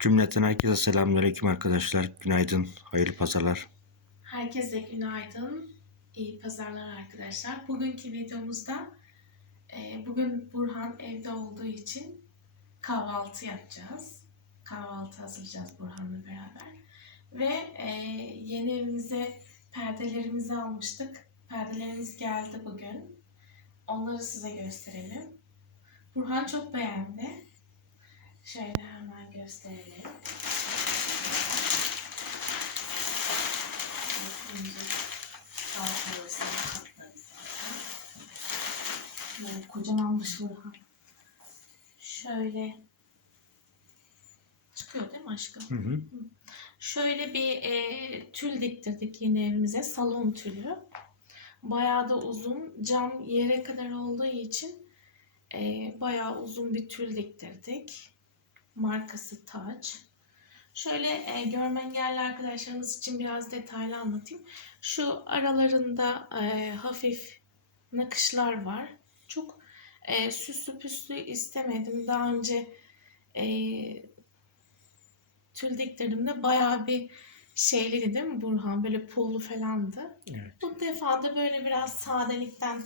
Cümleten herkese selamünaleyküm arkadaşlar. Günaydın, hayırlı pazarlar. Herkese günaydın, iyi pazarlar arkadaşlar. Bugünkü videomuzda e, bugün Burhan evde olduğu için kahvaltı yapacağız. Kahvaltı hazırlayacağız Burhan'la beraber. Ve e, yeni evimize perdelerimizi almıştık. Perdelerimiz geldi bugün. Onları size gösterelim. Burhan çok beğendi. Şöyle hemen gösterelim. Böyle kocamanmış Burhan. Şöyle çıkıyor değil mi aşkım? Hı hı. Şöyle bir e, tül diktirdik yine evimize. Salon tülü. Bayağı da uzun. Cam yere kadar olduğu için e, bayağı uzun bir tül diktirdik. Markası Taç. Şöyle e, görme engelli arkadaşlarımız için biraz detaylı anlatayım. Şu aralarında e, hafif nakışlar var. Çok e, süslü püslü istemedim. Daha önce e, tül diktirdiğimde bayağı bir şeyliydi değil mi Burhan? Böyle pullu falandı. Evet. Bu defa da böyle biraz sadelikten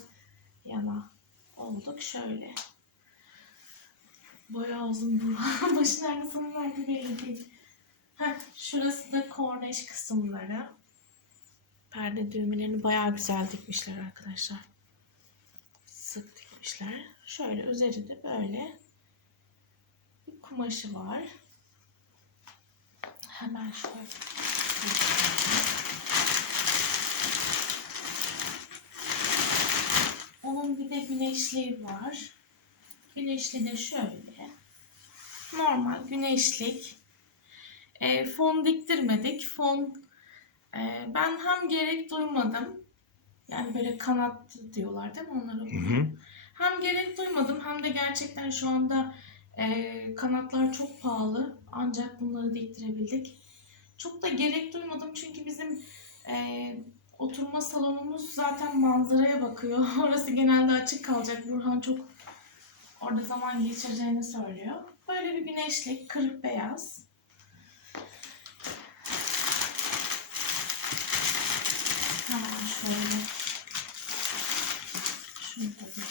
yana olduk. Şöyle. Bayağı uzun Burhan. Başı nerede sonu nerede belli değil. Heh, şurası da korneş kısımları. Perde düğmelerini bayağı güzel dikmişler arkadaşlar. Sık dikmişler. Şöyle üzeri de böyle bir kumaşı var. Hemen şöyle. Onun bir de güneşliği var. Güneşli de şöyle. Normal güneşlik. E, fon diktirmedik. Fon e, ben hem gerek duymadım. Yani böyle kanat diyorlar değil mi onlara? Hı hı. Hem gerek duymadım hem de gerçekten şu anda e, kanatlar çok pahalı. Ancak bunları diktirebildik. Çok da gerek duymadım çünkü bizim e, oturma salonumuz zaten manzaraya bakıyor. Orası genelde açık kalacak. Burhan çok orada zaman geçireceğini söylüyor. Böyle bir güneşlik, kırık beyaz. Hemen şöyle. Şunu da bir.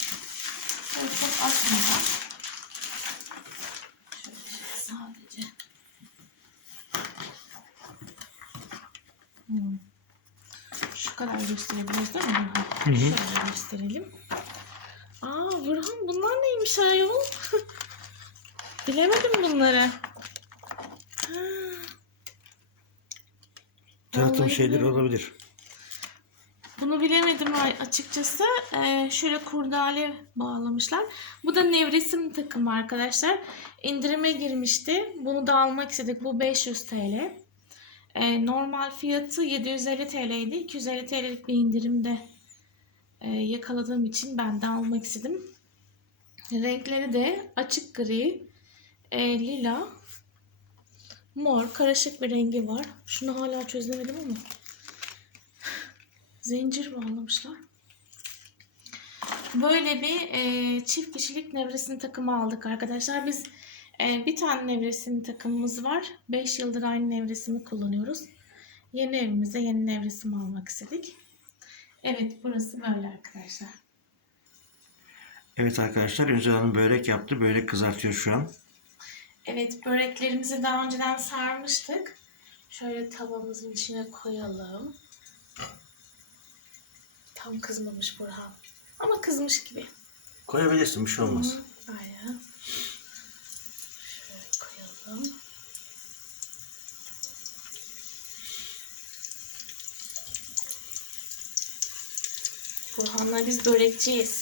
Şöyle çok atmadan. Şöyle sadece. Hmm. Şu kadar gösterebiliriz değil mi? Hı hı. Şöyle gösterelim. Aa Burhan neymiş ayol? Bilemedim bunları. Tanıtım şeyleri olabilir. Bunu bilemedim açıkçası. Ee, şöyle kurdale bağlamışlar. Bu da nevresim takımı arkadaşlar. İndirime girmişti. Bunu da almak istedik. Bu 500 TL. Ee, normal fiyatı 750 TL'ydi. 250 TL'lik bir indirimde e, yakaladığım için ben de almak istedim. Renkleri de açık gri, e, lila, mor, karışık bir rengi var. Şunu hala çözemedim ama. Zincir bağlamışlar. Böyle bir e, çift kişilik nevresim takımı aldık arkadaşlar. Biz e, bir tane nevresim takımımız var. 5 yıldır aynı nevresimi kullanıyoruz. Yeni evimize yeni nevresim almak istedik. Evet burası böyle arkadaşlar. Evet arkadaşlar Ünzel Hanım börek yaptı. Börek kızartıyor şu an. Evet böreklerimizi daha önceden sarmıştık. Şöyle tavamızın içine koyalım. Tam kızmamış Burhan. Ama kızmış gibi. Koyabilirsin bir şey olmaz. Hı, Aynen. Şöyle koyalım. Burhan'la biz börekçiyiz.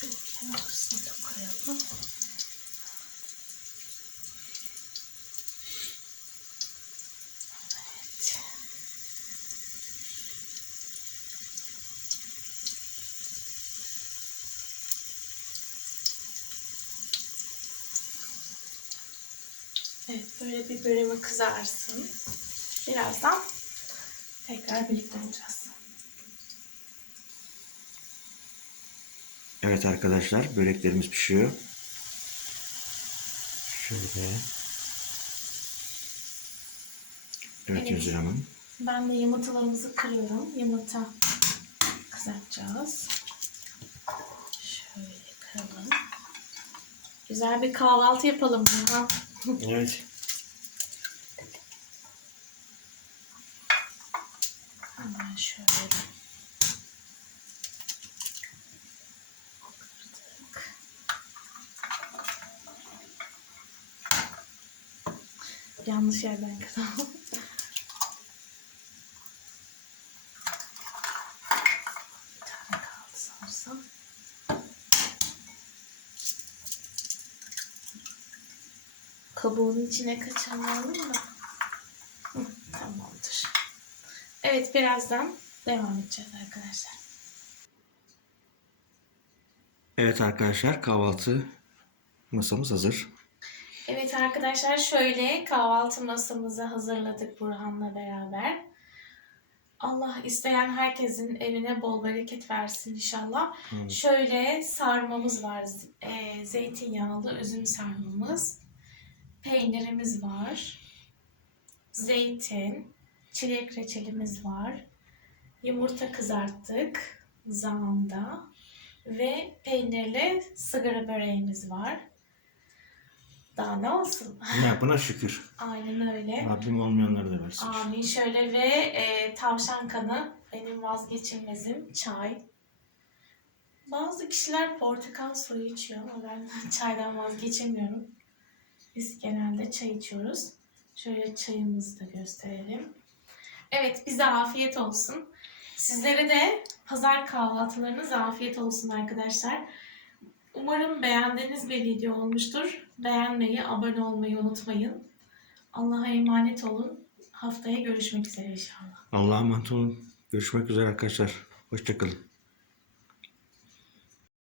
Şöyle kenarısına da koyalım. Evet. Evet böyle bir bölümü kızarsın. Birazdan tekrar birlikte olacağız. Evet arkadaşlar böreklerimiz pişiyor. Şöyle. Evet, Evet. Hanım. Ben de yumurtalarımızı kırıyorum. Yumurta kızartacağız. Şöyle kıralım. Güzel bir kahvaltı yapalım ya. Evet. Hemen şöyle. Yanlış yerden kırdım. Bir tane kaldı sanırsam. Kabuğun içine kaçırmayalım da. Hı, tamamdır. Evet birazdan devam edeceğiz arkadaşlar. Evet arkadaşlar kahvaltı masamız hazır. Evet arkadaşlar şöyle kahvaltı masamızı hazırladık Burhan'la beraber. Allah isteyen herkesin evine bol bereket versin inşallah. Evet. Şöyle sarmamız var. e, zeytinyağlı üzüm sarmamız. Peynirimiz var. Zeytin. Çilek reçelimiz var. Yumurta kızarttık. Zamanda. Ve peynirli sigara böreğimiz var. Daha ne olsun? Ya buna şükür. Aynen öyle. Rabbim olmayanları da versin. Amin. Şöyle ve e, tavşan kanı benim vazgeçilmezim. Çay. Bazı kişiler portakal suyu içiyor ama ben çaydan vazgeçemiyorum. Biz genelde çay içiyoruz. Şöyle çayımızı da gösterelim. Evet bize afiyet olsun. Sizlere de pazar kahvaltılarınız afiyet olsun arkadaşlar. Umarım beğendiğiniz bir video olmuştur. Beğenmeyi, abone olmayı unutmayın. Allah'a emanet olun. Haftaya görüşmek üzere inşallah. Allah'a emanet olun. Görüşmek üzere arkadaşlar. Hoşçakalın.